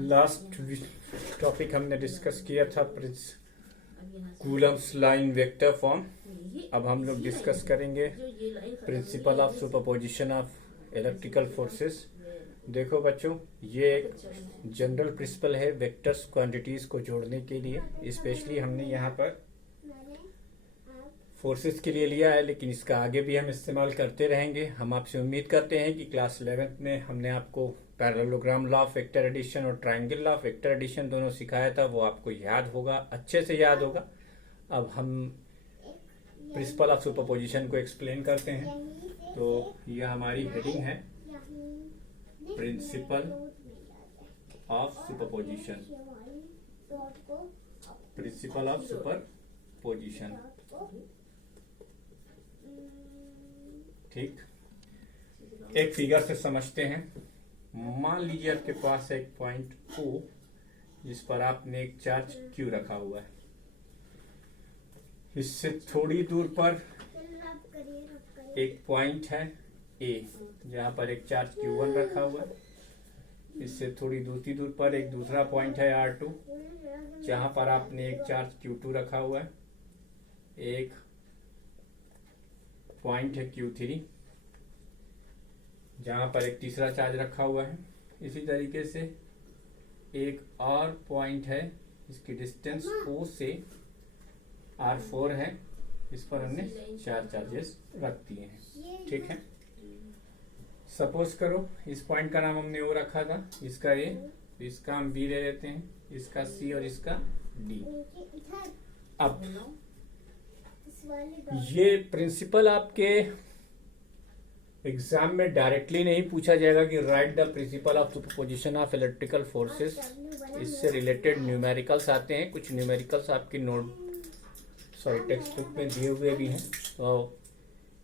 Last topic हमने discuss किया था कूलम्स लाइन वेक्टर फॉर्म। अब हम लोग डिस्कस करेंगे principle of superposition of electrical forces. देखो बच्चों, ये एक जनरल प्रिंसिपल है वेक्टर्स क्वांटिटीज को जोड़ने के लिए। स्पेशली हमने यहाँ पर फोर्सेस के लिए लिया है, लेकिन इसका आगे भी हम इस्तेमाल करते रहेंगे। हम आपसे उम्मीद करते हैं कि क्लास 11th में हमने आपको parallelogram law of vector addition और triangle law of vector addition दोनों सिखाया था, वो आपको याद होगा, अच्छे से याद होगा। अब हम प्रिंसिपल ऑफ सुपरपोजिशन को एक्सप्लेन करते हैं। तो यह हमारी हेडिंग है, principle of superposition. Principle of superposition, ठीक। एक फिगर से समझते हैं। मान लीजिए आपके पास एक पॉइंट O जिस पर आपने एक चार्ज Q रखा हुआ है। इससे थोड़ी दूर पर एक पॉइंट है A जहां पर एक चार्ज Q1 रखा हुआ है। इससे थोड़ी दूसरी दूर पर एक दूसरा पॉइंट है R2 जहां पर आपने एक चार्ज Q2 रखा हुआ है। एक पॉइंट है Q3 जहां पर एक तीसरा चार्ज रखा हुआ है। इसी तरीके से एक और पॉइंट है, इसकी डिस्टेंस O से R4 है, इस पर हमने 4 चार्जेस रख दिए हैं, ठीक है। सपोज करो इस पॉइंट का नाम हमने O रखा था, इसका A, इसका हम B ले लेते हैं, इसका C और इसका D। अब ये प्रिंसिपल आपके एग्जाम में डायरेक्टली नहीं पूछा जाएगा कि right the principle of superposition of electrical forces. इससे रिलेटेड न्यूमेरिकल्स आते हैं, कुछ न्यूमेरिकल्स आपकी टेक्स्ट बुक में दिए हुए भी हैं। तो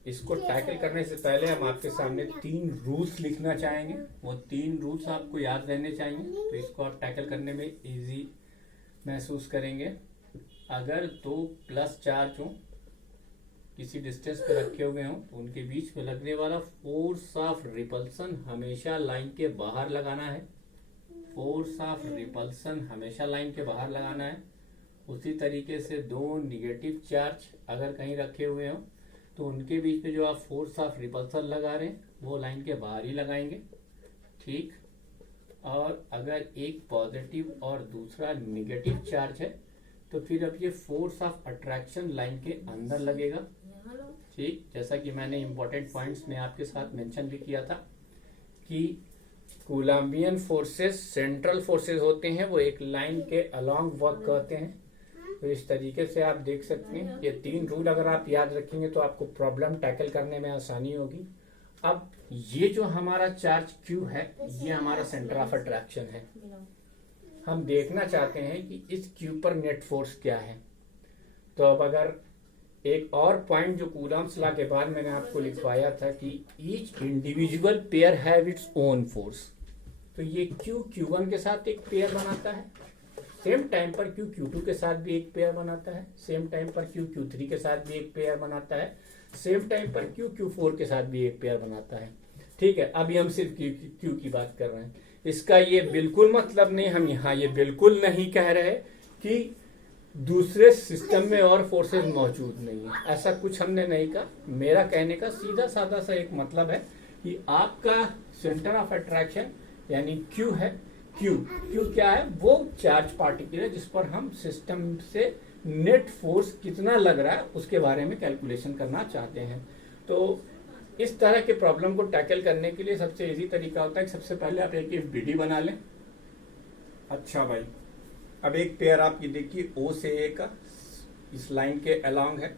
इसको टैकल करने से पहले हम आपके सामने 3 रूल्स लिखना चाहेंगे। वो 3 रूल्स आपको याद रहने चाहिए, तो इसको आप टैकल करने में इजी महसूस करेंगे। अगर 2 प्लस चार्ज हो, किसी डिस्टेंस पे रखे हुए हों, तो उनके बीच में लगने वाला फोर्स ऑफ रिपल्सन हमेशा लाइन के बाहर लगाना है। फोर्स ऑफ रिपल्सन हमेशा लाइन के बाहर लगाना है। उसी तरीके से 2 निगेटिव चार्ज अगर कहीं रखे हुए हों, तो उनके बीच में जो आप फोर्स ऑफ रिपल्सन लगा रहे हैं वो लाइन के बाहर ही लगाएंगे, ठीक। और अगर एक पॉजिटिव और दूसरा निगेटिव चार्ज है, तो फिर अब ये फोर्स ऑफ अट्रैक्शन लाइन के अंदर लगेगा, ठीक। जैसा कि मैंने इंपॉर्टेंट पॉइंट्स में आपके साथ मेंशन भी किया था कि कूलम्बियन फोर्सेस सेंट्रल फोर्सेस होते हैं, वो एक लाइन के अलोंग वर्क करते हैं। तो इस तरीके से आप देख सकते हैं, ये 3 रूल अगर आप याद रखेंगे तो आपको प्रॉब्लम टैकल करने में आसानी होगी। अब ये जो हमारा चार्ज Q है, ये हमारा सेंटर ऑफ अट्रैक्शन है। हम देखना चाहते हैं कि इस Q पर नेट फोर्स क्या है। तो अब अगर एक और पॉइंट जो कूलम्स लॉ के बाद मैंने आपको लिखवाया था कि each individual pair have its own force, तो ये Q1 के साथ एक पेयर बनाता है, सेम टाइम पर Q2 के साथ भी एक पेयर बनाता है, सेम टाइम पर Q3 के साथ भी एक पेयर बनाता है, सेम टाइम पर Q4 के साथ भी एक पेयर बनाता है, ठीक है। अभी हम सिर्फ Q की बात कर रहे हैं। इसका ये बिल्कुल मतलब नहीं, हम यहाँ ये बिल्कुल नहीं कह रहे कि दूसरे सिस्टम में और फोर्सेस मौजूद नहीं है, ऐसा कुछ हमने नहीं कहा। मेरा कहने का सीधा साधा सा एक मतलब है कि आपका सेंटर ऑफ अट्रैक्शन यानी Q है। Q क्या है? वो चार्ज पार्टिकल है जिस पर हम सिस्टम से नेट फोर्स कितना लग रहा है उसके बारे में कैलकुलेशन करना चाहते हैं। तो इस तरह के प्रॉब्लम को टैकल करने के लिए सबसे इजी तरीका होता है कि सबसे पहले आप एक FBD बना लें। अच्छा भाई, अब एक पेयर आपकी देखिए O से A का इस लाइन के अलोंग है।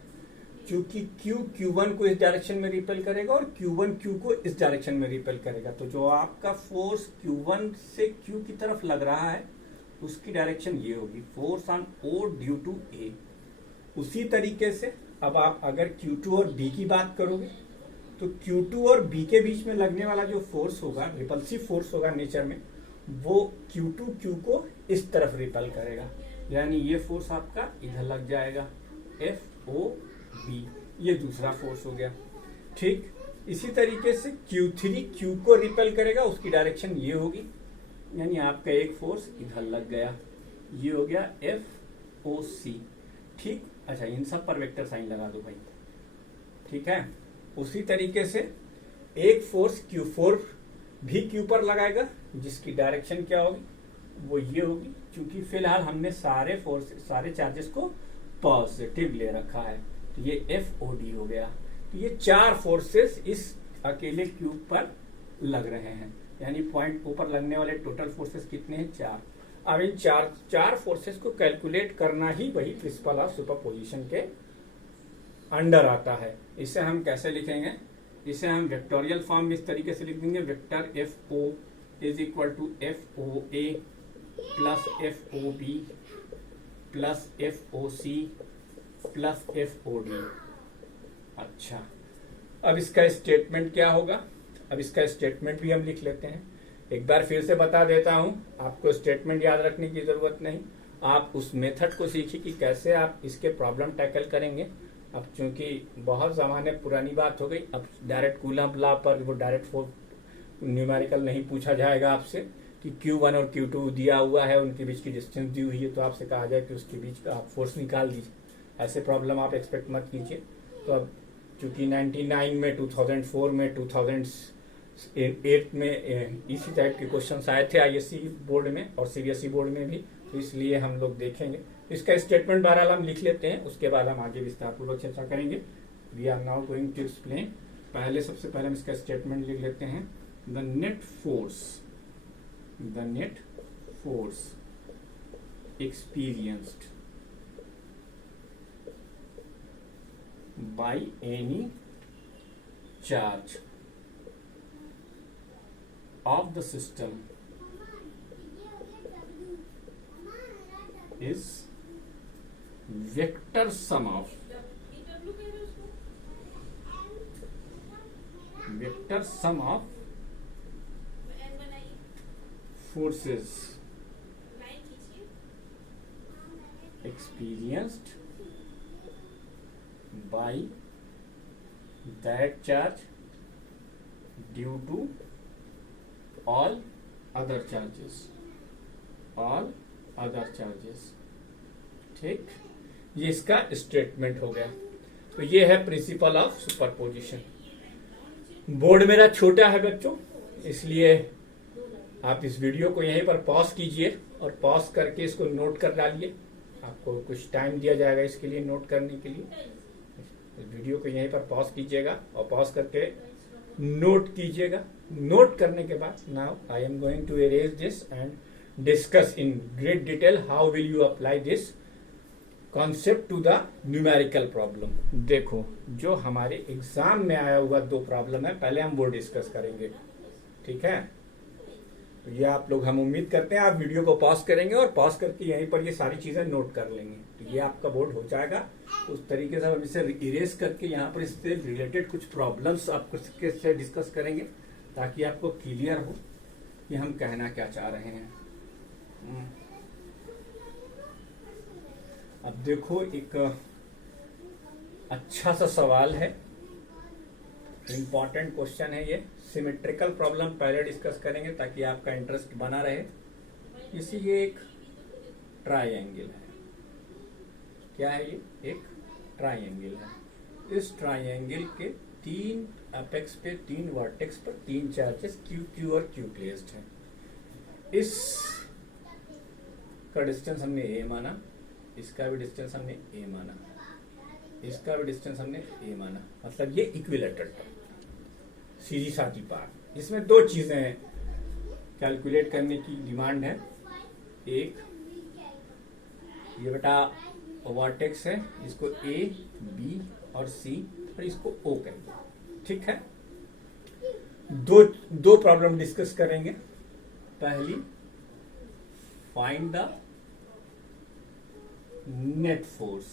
चूंकि Q1 को इस डायरेक्शन में रिपेल करेगा और Q1 Q को इस डायरेक्शन में रिपेल करेगा, तो जो आपका फोर्स Q1 से Q की तरफ लग रहा है उसकी डायरेक्शन ये होगी, force on O due to A। उसी तरीके से अब आप अगर Q2 और B की बात करोगे, तो Q2 और B के बीच में लगने वाला जो फोर्स होगा, रिपल्सिव फोर्स होगा नेचर में, वो Q2 Q को इस तरफ रिपेल करेगा, यानी ये फोर्स आपका इधर लग जाएगा, FOB, ये दूसरा फोर्स हो गया, ठीक। इसी तरीके से Q3 Q को रिपेल करेगा, उसकी डायरेक्शन ये होगी, यानी आपका एक फोर्स इधर लग गया, ये हो गया एफ ओ सी। ठीक, अच्छा इन सब पर वेक्टर साइन लगा दो भाई, ठीक है। उसी तरीके से एक फोर्स Q4 भी Q पर लगाएगा, जिसकी डायरेक्शन क्या होगी, वो ये होगी। क्योंकि फिलहाल हमने सारे चार्जेस को पॉजिटिव ले रखा है, तो ये FOD हो गया। तो ये 4 फोर्सेस इस अकेले क्यूब पर लग रहे हैं, यानी पॉइंट ऊपर लगने वाले टोटल फोर्सेस कितने हैं, 4। अब इन चार फोर्सेस को कैलकुलेट करना ही वही प्रिंसिपल ऑफ सुपरपोजिशन के अंडर आता है। इसे हम कैसे लिखेंगे, इसे हम वेक्टोरियल फॉर्म में इस तरीके से लिख देंगे, vector FO is equal to FOA plus FOB plus FOC plus FOD। अच्छा, अब इसका स्टेटमेंट क्या होगा, अब इसका स्टेटमेंट भी हम लिख लेते हैं। एक बार फिर से बता देता हूं, आपको स्टेटमेंट याद रखने की जरूरत नहीं, आप उस मेथड को सीखिए कि कैसे आप इसके प्रॉब्लम टैकल करेंगे। अब चूंकि बहुत ज़माने पुरानी बात हो गई, अब डायरेक्ट कूलम्ब लॉ पर वो डायरेक्ट न्यूमेरिकल नहीं पूछा जाएगा आपसे कि Q1 और Q2 दिया हुआ है, उनके बीच की डिस्टेंस दी हुई है, तो आपसे कहा जाए कि उसके बीच का आप फोर्स निकाल दीजिए। ऐसे प्रॉब्लम आप एक्सपेक्ट मत कीजिए। तो अब चूंकि 99 में, 2004 में, 2008 में इसी टाइप के क्वेश्चन आए थे ISC बोर्ड में और CBSE बोर्ड में भी, तो इसलिए हम लोग देखेंगे। इसका स्टेटमेंट बहरहाल हम लिख लेते हैं, उसके बाद हम आगे विस्तारपूर्वक चर्चा करेंगे। We are now going to explain. सबसे पहले हम इसका स्टेटमेंट लिख लेते हैं। The net force experienced by any charge of the system is vector sum of forces experienced by that charge due to all other charges। ठीक, ये इसका स्टेटमेंट हो गया। तो ये है प्रिंसिपल ऑफ सुपरपोजिशन। बोर्ड मेरा छोटा है बच्चों, इसलिए आप इस वीडियो को यहीं पर पॉज कीजिए और पॉज करके इसको नोट कर डालिए। आपको कुछ टाइम दिया जाएगा इसके लिए नोट करने के लिए। इस वीडियो को यहीं पर पॉज कीजिएगा और पॉज करके नोट कीजिएगा। नोट करने के बाद now I am going to erase this and discuss in great detail how will you apply this concept to the numerical problem. देखो, जो हमारे एग्जाम में आया हुआ 2 प्रॉब्लम है, पहले हम वो डिस्कस करेंगे, ठीक है। तो ये आप लोग, हम उम्मीद करते हैं आप वीडियो को पॉज करेंगे और पॉज करके यहीं पर ये सारी चीजें नोट कर लेंगे, तो ये आपका बोर्ड हो जाएगा। उस तरीके से हम इसे इरेज करके यहाँ पर इससे रिलेटेड कुछ प्रॉब्लम्स आपको से डिस्कस करेंगे, ताकि आपको क्लियर हो कि हम कहना क्या चाह रहे हैं। अब देखो, एक अच्छा सा सवाल है, इंपॉर्टेंट क्वेश्चन है ये। सिमेट्रिकल प्रॉब्लम पहले डिस्कस करेंगे ताकि आपका इंटरेस्ट बना रहे। इसी ये एक ट्राइंगल है, क्या है ये, एक ट्राइंगल है। इस ट्राइंगल के 3 एपेक्स पे, 3 वर्टेक्स पर 3 चार्जेस Q और Q प्लेस्ड है। इस का डिस्टेंस हमने A माना, इसका भी डिस्टेंस हमने A माना, इसका भी डिस्टेंस हमने A माना, मतलब ये इक्विलेटरल पर सीधी साधी पार। इसमें 2 चीजें कैलकुलेट करने की डिमांड है। एक, ये बेटा वर्टेक्स है, इसको A, B और C और इसको O कहेंगे, ठीक है। दो प्रॉब्लम डिस्कस करेंगे। पहली, find the net force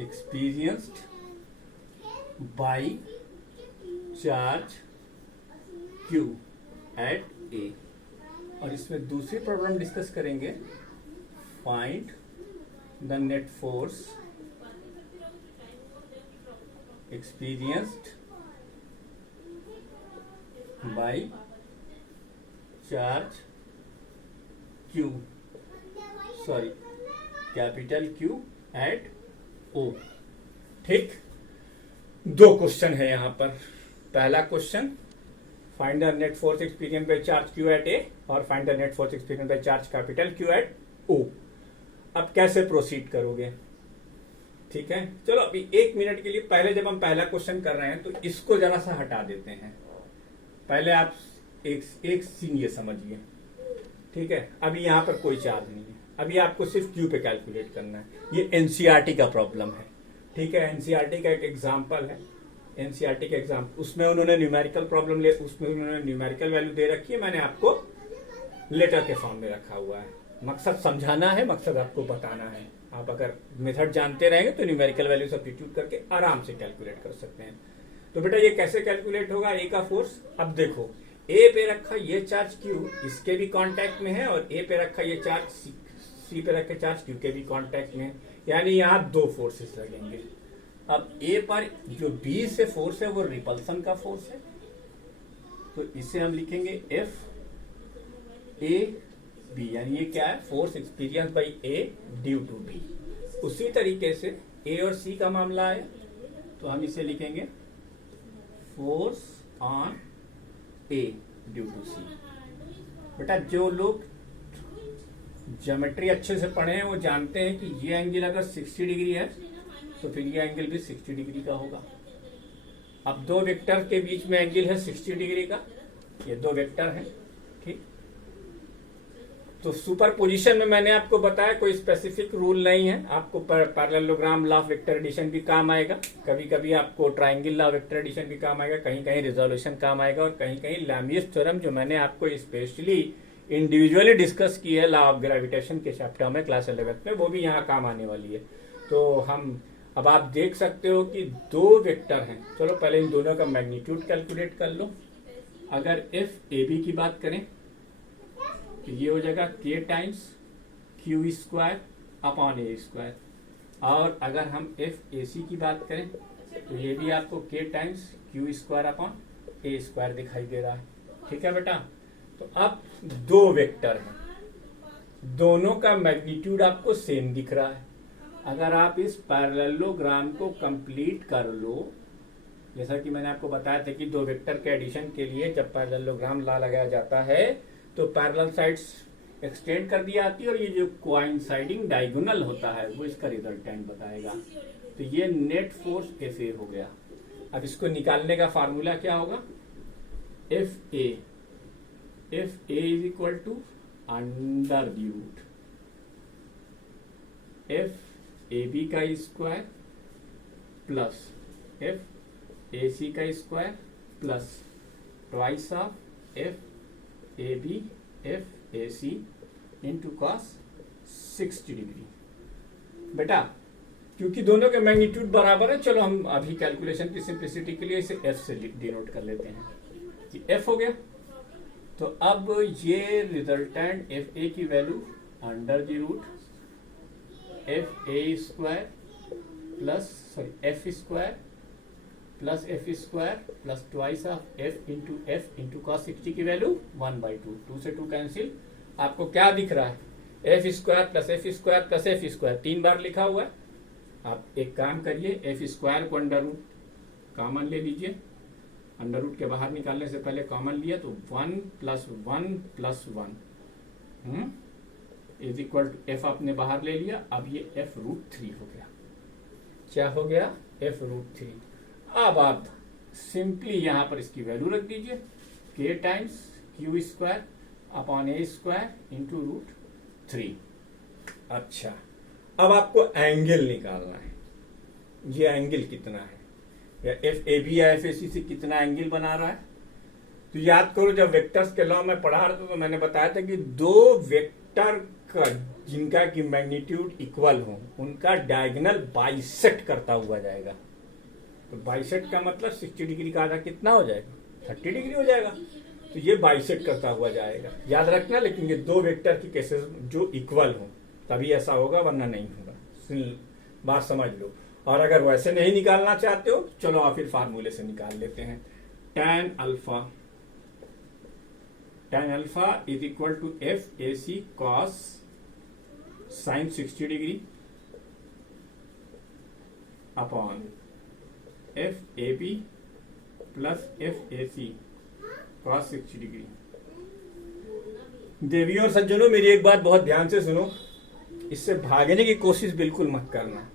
experienced by charge Q at A। और इसमें दूसरी प्रॉब्लम डिस्कस करेंगे, find the net force experienced by charge Q, sorry capital Q at O. ठीक, दो क्वेश्चन है यहां पर। पहला question find the net force experience by charge Q at A और find the net force experience by charge capital Q at O. अब कैसे proceed करोगे? ठीक है, चलो अभी 1 मिनट के लिए पहले जब हम पहला क्वेश्चन कर रहे हैं तो इसको जरा सा हटा देते हैं। पहले आप एक सीन ये समझिए। ठीक है, अभी यहां पर कोई चार्ज नहीं है, अभी आपको सिर्फ क्यू पे कैलकुलेट करना है। ये एनसीईआरटी का प्रॉब्लम है। ठीक है, एनसीईआरटी का एक एग्जाम्पल है, एनसीईआरटी का एग्जाम्पल, उसमें उन्होंने न्यूमेरिकल प्रॉब्लम उसमें उन्होंने न्यूमेरिकल वैल्यू दे रखी है, मैंने आपको लेटर के फॉर्म में रखा हुआ है। मकसद समझाना है, मकसद आपको बताना है। आप अगर मेथड जानते रहेंगे तो न्यूमेरिकल वैल्यू सब्स्टिट्यूट करके आराम से कैलकुलेट कर सकते हैं। तो बेटा ये कैसे कैलकुलेट होगा? ए का फोर्स, अब देखो ए पे रखा ये चार्ज क्यू इसके भी कांटेक्ट में है और ए पे रखा ये चार्ज सी पे रखे चार्ज क्यू के भी कांटेक्ट में है, यानी यहाँ दो फोर्सेस लगेंगे। अब ए पर जो बी से फोर्स है वो रिपल्सन का फोर्स है, तो इसे हम लिखेंगे एफ ए बी, यानी ये क्या है? Force experience by A due to B. उसी तरीके से ए और सी का मामला है तो हम इसे लिखेंगे force on A due to C. बेटा जो लोग ज्योमेट्री अच्छे से पढ़े हैं वो जानते हैं कि ये एंगल अगर 60 डिग्री है तो फिर ये एंगल भी 60 डिग्री का होगा। अब दो वेक्टर के बीच में एंगल है 60 डिग्री का, ये दो वेक्टर हैं। ठीक, तो सुपर पोजिशन में मैंने आपको बताया कोई स्पेसिफिक रूल नहीं है, आपको parallelogram law of vector addition भी काम आएगा, कभी कभी आपको triangle law of vector addition भी काम आएगा, कहीं कहीं रिजोल्यूशन काम आएगा और कहीं कहीं लैमियस थ्योरम जो मैंने आपको स्पेशली इंडिविजुअली डिस्कस की है लॉ ऑफ ग्रेविटेशन के चैप्टर में क्लास 11 में, वो भी यहाँ काम आने वाली है। तो हम अब आप देख सकते हो कि दो वेक्टर हैं। चलो पहले इन दोनों का मैग्नीट्यूड कैलकुलेट कर लो। अगर एफ ए बी की बात करें तो ये हो जाएगा k times Q square upon A square, और अगर हम एफ ए सी की बात करें तो ये भी आपको k times Q square upon A square दिखाई दे रहा है। ठीक है बेटा, तो अब दो वेक्टर हैं, दोनों का मैग्नीट्यूड आपको सेम दिख रहा है। अगर आप इस पैरेललोग्राम को कंप्लीट कर लो, जैसा कि मैंने आपको बताया था कि दो वेक्टर के एडिशन के लिए जब पैरेललोग्राम लॉ लगाया जाता है तो पैरेलल साइड्स एक्सटेंड कर दी जाती है और ये जो कोइंसाइडिंग डायगोनल होता है वो इसका रिजल्टेंट बताएगा। तो ये नेट फोर्स एफ ए हो गया। अब इसको निकालने का फार्मूला क्या होगा? F A is equal to under root F A B का square plus F A C का square plus twice of F A B F A C into cos 60 degree. बेटा क्योंकि दोनों के मैग्नीट्यूड बराबर है, चलो हम अभी कैलकुलेशन की सिंप्लिसिटी के लिए इसे एफ से डिनोट कर लेते हैं कि एफ हो गया। तो अब ये रिजल्टेंट एफ ए की value under the root F A square plus F square plus F square plus twice of F into cos 60 की वैल्यू 1/2, 2 से 2 कैंसिल। आपको क्या दिख रहा है? F square plus F square plus F square 3 बार लिखा हुआ है। आप एक काम करिए, एफ स्क्वायर को अंडर रूट कॉमन ले लीजिए, अंडर रूट के बाहर निकालने से पहले कॉमन लिया तो 1 plus 1 plus 1 is equal to F आपने बाहर ले लिया। अब ये एफ रूट 3 हो गया। क्या हो गया? F root 3। अब आप सिंपली यहां पर इसकी वैल्यू रख दीजिए k times Q square upon A square into root 3। अच्छा, अब आपको एंगल निकालना है, ये एंगल कितना है, या एफ ए बी या एफ ए सी से कितना एंगल बना रहा है। तो याद करो जब वेक्टर्स के लॉ में पढ़ा रहा था तो मैंने बताया था कि दो वेक्टर का जिनका की मैग्नीट्यूड इक्वल हो उनका डायगोनल बाइसेक्ट करता हुआ जाएगा। तो बाइसेक्ट का मतलब 60 डिग्री का आधा कितना हो जाएगा? 30 डिग्री हो जाएगा। तो ये बाइसेक्ट करता हुआ जाएगा, याद रखना। लेकिन ये दो वेक्टर की केसेस जो इक्वल हो तभी ऐसा होगा, वरना नहीं होगा। बात समझ लो। और अगर वैसे नहीं निकालना चाहते हो चलो आप फिर फार्मूले से निकाल लेते हैं। tan alpha tan alpha is equal to F A C cos sine 60 degree upon F A B plus F A C cos 60 degree. देवियों और सज्जनों, मेरी एक बात बहुत ध्यान से सुनो, इससे भागने की कोशिश बिल्कुल मत करना।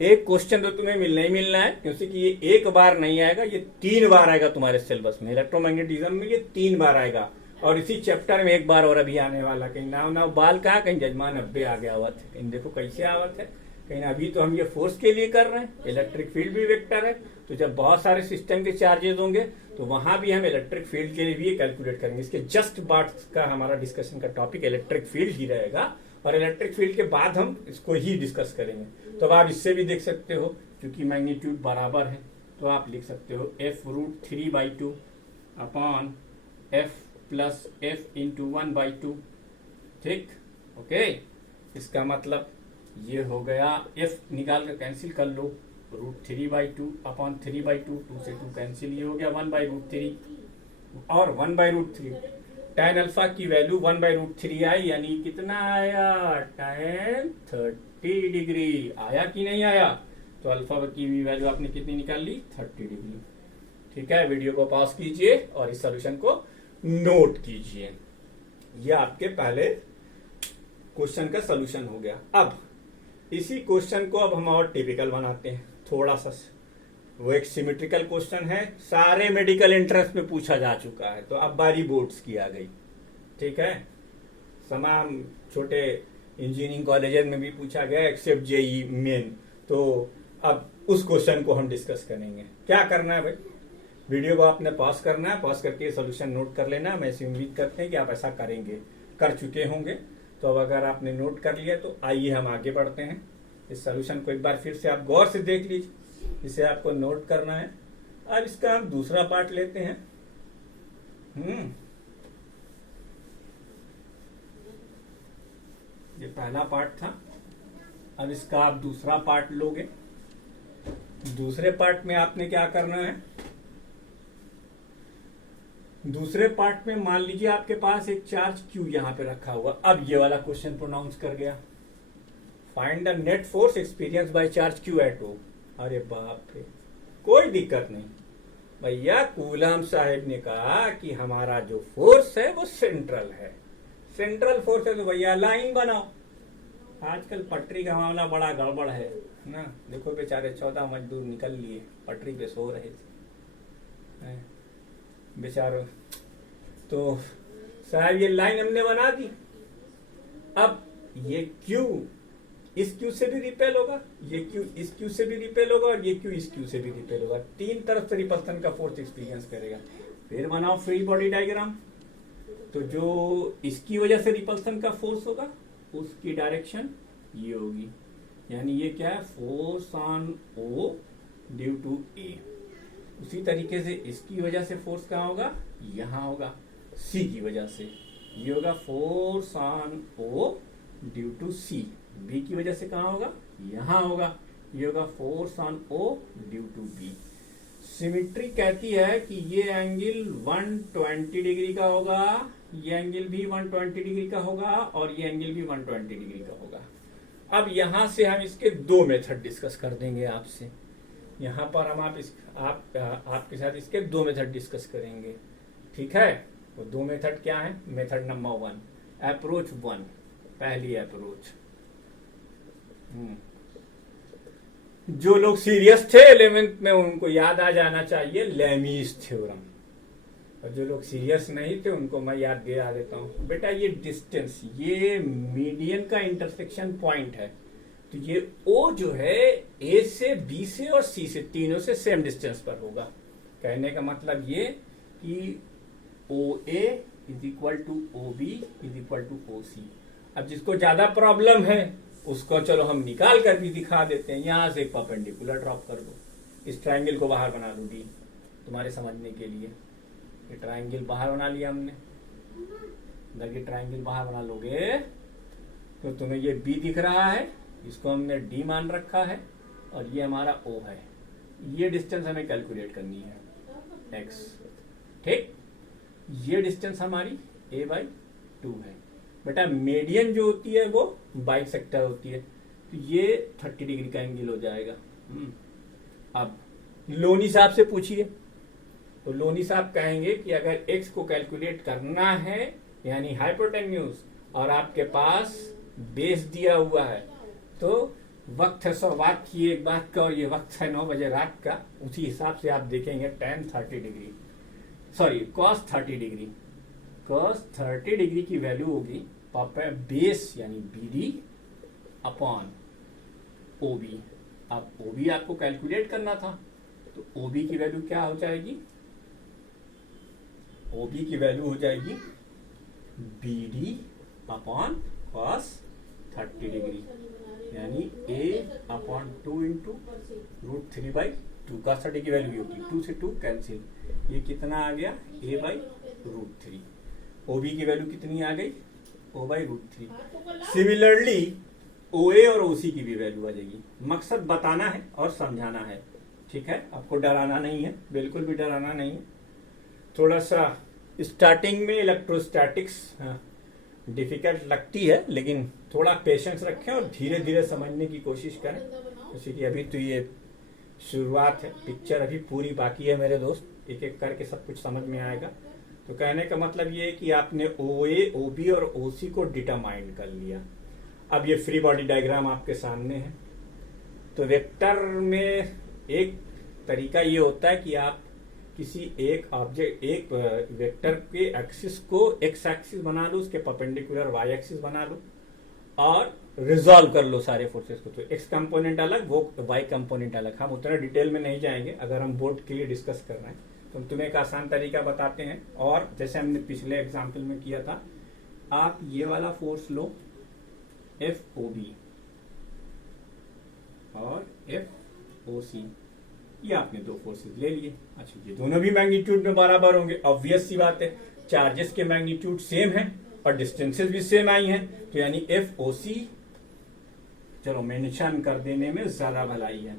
एक क्वेश्चन तो तुम्हें मिलना ही मिलना है, क्योंकि ये एक बार नहीं आएगा, ये 3 बार आएगा तुम्हारे सिलेबस में। इलेक्ट्रोमैग्नेटिज्म में ये 3 बार आएगा, और इसी चैप्टर में एक बार और अभी आने वाला। कहीं नाव बाल कहा, कहीं जजमान अब्बे आ गया आवत है, कहीं देखो कैसे आवत है, कहीं अभी तो हम ये फोर्स के लिए कर रहे हैं, इलेक्ट्रिक फील्ड भी वेक्टर है। तो जब बहुत सारे सिस्टम के चार्जेस होंगे तो वहां भी हम इलेक्ट्रिक फील्ड के लिए भी कैलकुलेट करेंगे। इसके जस्ट बाद का हमारा डिस्कशन का टॉपिक इलेक्ट्रिक फील्ड ही रहेगा, और इलेक्ट्रिक फील्ड के बाद हम इसको ही डिस्कस करेंगे। तो अब आप इससे भी देख सकते हो, क्योंकि मैग्नीट्यूड बराबर है, तो आप लिख सकते हो f√3/2 upon f plus f into 1/2। ठीक, ओके। इसका मतलब ये हो गया, f निकाल कर कैंसिल कर लो, √3/2 अपॉन 3/2, 2 से 2 कैंसिल, ये हो गया 1/√3 और 1/√3। tan अल्फा की वैल्यू 1/√3 आई, यानी कितना आया, tan 30 डिग्री आया कि नहीं आया। तो अल्फा की भी वैल्यू आपने कितनी निकाल ली, 30 डिग्री। ठीक है, वीडियो को पॉज कीजिए और इस सॉल्यूशन को नोट कीजिए। ये आपके पहले क्वेश्चन का सॉल्यूशन हो गया। अब इसी क्वेश्चन को अब हम और टिपिकल बनाते हैं थोड़ा सा। वो एक सिमेट्रिकल क्वेश्चन है, सारे मेडिकल एंट्रेंस में पूछा जा चुका है, तो अब बारी बोर्ड्स की आ गई। ठीक है, तमाम छोटे इंजीनियरिंग कॉलेजेस में भी पूछा गया एक्सेप्ट जेई मेन। तो अब उस क्वेश्चन को हम डिस्कस करेंगे। क्या करना है भाई, वीडियो को आपने पॉज करना है, पॉज करके सॉल्यूशन नोट कर लेना। मैं इसे उम्मीद करते हैं कि आप ऐसा करेंगे, कर चुके होंगे। तो अब अगर आपने नोट कर लिया तो आइए हम आगे बढ़ते हैं। इस सॉल्यूशन को एक बार फिर से आप गौर से देख लीजिए, इसे आपको नोट करना है। अब इसका हम दूसरा पार्ट लेते हैं। ये पहला पार्ट था, अब इसका आप दूसरा पार्ट लोगे। दूसरे पार्ट में आपने क्या करना है, दूसरे पार्ट में मान लीजिए आपके पास एक चार्ज Q यहां पे रखा हुआ। अब ये वाला क्वेश्चन प्रोनाउंस कर गया, find the net force experience by charge Q at O। अरे बाप रे, कोई दिक्कत नहीं भैया, कूलम साहब ने कहा कि हमारा जो फोर्स है वो सेंट्रल है, सेंट्रल फोर्स है, तो भैया लाइन बनाओ। आजकल पटरी का मामला बड़ा गड़बड़ है ना, देखो बेचारे 14 मजदूर निकल लिए, पटरी पे सो रहे थे बेचारों। तो साहब ये लाइन हमने बना दी, अब ये Q इस Q से भी रिपेल होगा, ये Q इस Q से भी रिपेल होगा, और ये Q इस Q से भी रिपेल होगा। 3 तरफ से रिपल्सन का फोर्स एक्सपीरियंस करेगा। फिर बनाओ फ्री बॉडी डायग्राम, तो जो इसकी वजह से रिपल्सन का फोर्स होगा उसकी डायरेक्शन ये होगी, यानी ये क्या है, force on O due to A। उसी तरीके से इसकी वजह से फोर्स कहाँ होगा, यहां होगा, C की वजह से ये होगा force on O due to C। B की वजह से कहाँ होगा, यहां होगा, ये होगा force on O due to B। Symmetry कहती है कि ये एंगल 120 डिग्री का होगा, ये एंगल भी 120 डिग्री का होगा, और ये एंगल भी 120 डिग्री का होगा। अब यहां से हम इसके 2 मेथड डिस्कस कर देंगे आपसे। यहां पर हम आपके साथ इसके 2 मेथड डिस्कस करेंगे। ठीक है, वो 2 मेथड क्या है। मेथड नंबर 1, अप्रोच 1, पहली अप्रोच। जो लोग सीरियस थे 11th में उनको याद आ जाना चाहिए लेमीज थ्योरम, और जो लोग सीरियस नहीं थे उनको मैं याद दिला देता हूं। बेटा ये डिस्टेंस, ये मीडियन का इंटरसेक्शन पॉइंट है, तो ये O जो है A से B से और C से, तीनों से सेम डिस्टेंस पर होगा। कहने का मतलब ये कि OA is equal to OB is equal to OC। अब जिसको ज्यादा प्रॉब्लम है उसको चलो हम निकाल कर भी दिखा देते हैं। यहां से एक परपेंडिकुलर ड्रॉप कर दो, इस ट्राइंगल को बाहर बना दो डी, तुम्हारे समझने के लिए। ये ट्राइंगल बाहर बना लिया हमने, अगर ये ट्राइंगल बाहर बना लोगे तो तुम्हें ये B दिख रहा है, इसको हमने D मान रखा है, और ये हमारा O है। ये डिस्टेंस हमें कैलकुलेट करनी है, X। ठीक, ये डिस्टेंस हमारी a/2 है। बेटा मीडियन जो होती है वो बाइसेक्टर होती है, तो ये 30 डिग्री का एंगल हो जाएगा। अब लोनी साहब से पूछिए, तो लोनी साहब कहेंगे कि अगर x को कैलकुलेट करना है यानी हाइपोटेन्यूज, और आपके पास बेस दिया हुआ है, तो वक्त है शुरुआत की एक बात का और ये वक्त है 9 बजे रात का, उसी हिसाब से आप देखेंगे tan 30 degree, sorry cos 30 degree, cos 30 degree की वैल्यू होगी पापा बेस यानी BD अपॉन OB। अब OB आपको कैलकुलेट करना था, तो OB की वैल्यू क्या हो जाएगी, OB की वैल्यू हो जाएगी BD अपॉन cos 30 डिग्री, यानी a/2 इंटू √3/2। cos 30 की वैल्यू होगी 2 से 2 कैंसिल, ये कितना आ गया a/√3। OB की वैल्यू कितनी आ गई O/√3। सिमिलरली OA और OC की भी वैल्यू आ जाएगी। मकसद बताना है और समझाना है, ठीक है, आपको डराना नहीं है, बिल्कुल भी डराना नहीं है। थोड़ा सा स्टार्टिंग में इलेक्ट्रोस्टैटिक्स डिफिकल्ट लगती है, लेकिन थोड़ा पेशेंस रखें और धीरे धीरे समझने की कोशिश करें, जैसे कि अभी तो ये शुरुआत है, पिक्चर अभी पूरी बाकी है मेरे दोस्त, एक एक करके सब कुछ समझ में आएगा। तो कहने का मतलब ये है कि आपने OA, OB और OC को डिटरमाइन कर लिया। अब ये फ्री बॉडी डायग्राम आपके सामने है। तो वेक्टर में एक तरीका ये होता है कि आप किसी एक ऑब्जेक्ट, एक वेक्टर के एक्सिस को एक्स एक्सिस बना लो, उसके परपेंडिकुलर वाई एक्सिस बना लो और रिजॉल्व कर लो सारे फोर्सेस को। तो एक्स कंपोनेंट अलग, वो वाई कंपोनेंट अलग। हम उतना डिटेल में नहीं जाएंगे, अगर हम बोर्ड के लिए डिस्कस कर रहे हैं तो हम तुम्हें एक आसान तरीका बताते हैं। और जैसे हमने पिछले एग्जाम्पल में किया था, आप ये वाला फोर्स लो FOB और FOC, ये आपने दो फोर्सेस ले लिए। अच्छा, ये दोनों भी मैग्नीट्यूड में बराबर होंगे, ऑब्वियस सी बात है, चार्जेस के मैग्नीट्यूड सेम है और डिस्टेंसेस भी सेम आई हैं, तो यानी FOC, चलो मेंशन कर देने में ज्यादा भलाई है,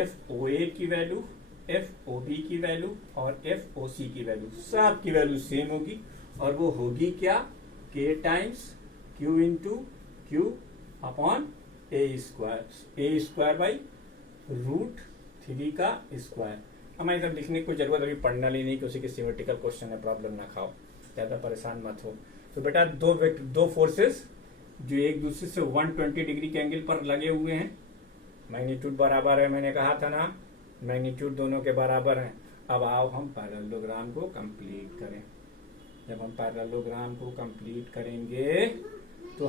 FOA की वैल्यू, FOB की वैल्यू और FOC की वैल्यू, सब की वैल्यू सेम होगी, और वो होगी क्या, K times Q into Q upon A²/√3 का स्क्वायर। हमारी तरफ लिखने की कोई जरूरत अभी पढ़ना ही नहीं, किसी के सिमेट्रिकल क्वेश्चन है, प्रॉब्लम ना खाओ, ज्यादा परेशान मत हो। तो बेटा दो फोर्सेस जो एक दूसरे से 120 डिग्री के एंगल पर लगे हुए हैं, मैग्नीट्यूड बराबर है, मैंने कहा था ना, मैग्नीट्यूड दोनों के बराबर हैं। अब आओ हम पैरेललोग्राम को कंप्लीट करें। जब हम पैरेललोग्राम को कंप्लीट करेंगे